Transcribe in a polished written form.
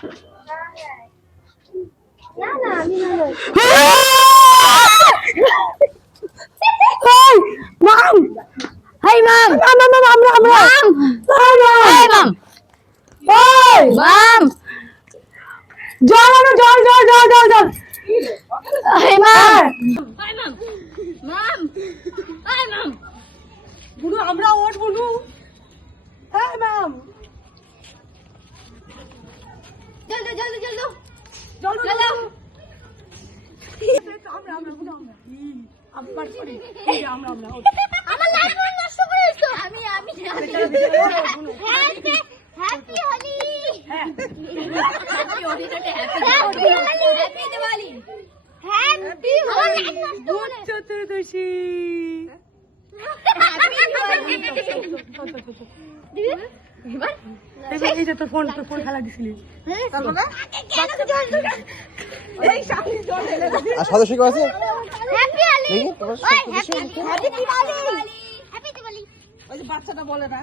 Mom! Hey, Mom! Mom! Hey, Mom! Hey! Mom! জল! Hey, Mom! Hi, Mom! Mom! Hi, Mom! বুড়ো আমরা ওঠ বুড়ো। হ্যাঁ ম্যাম জলদি চলো আমরা আমার লাইফ নষ্ট করেছো আমি happy Holi happy Holi happy Diwali happy Holi চতুর্দশী এই যে তোর ফোন খেলা দিছিলি সদস্য কেউ আছে? Happy Holi happy Diwali happy Diwali ওই যে বাচ্চাটা বলে না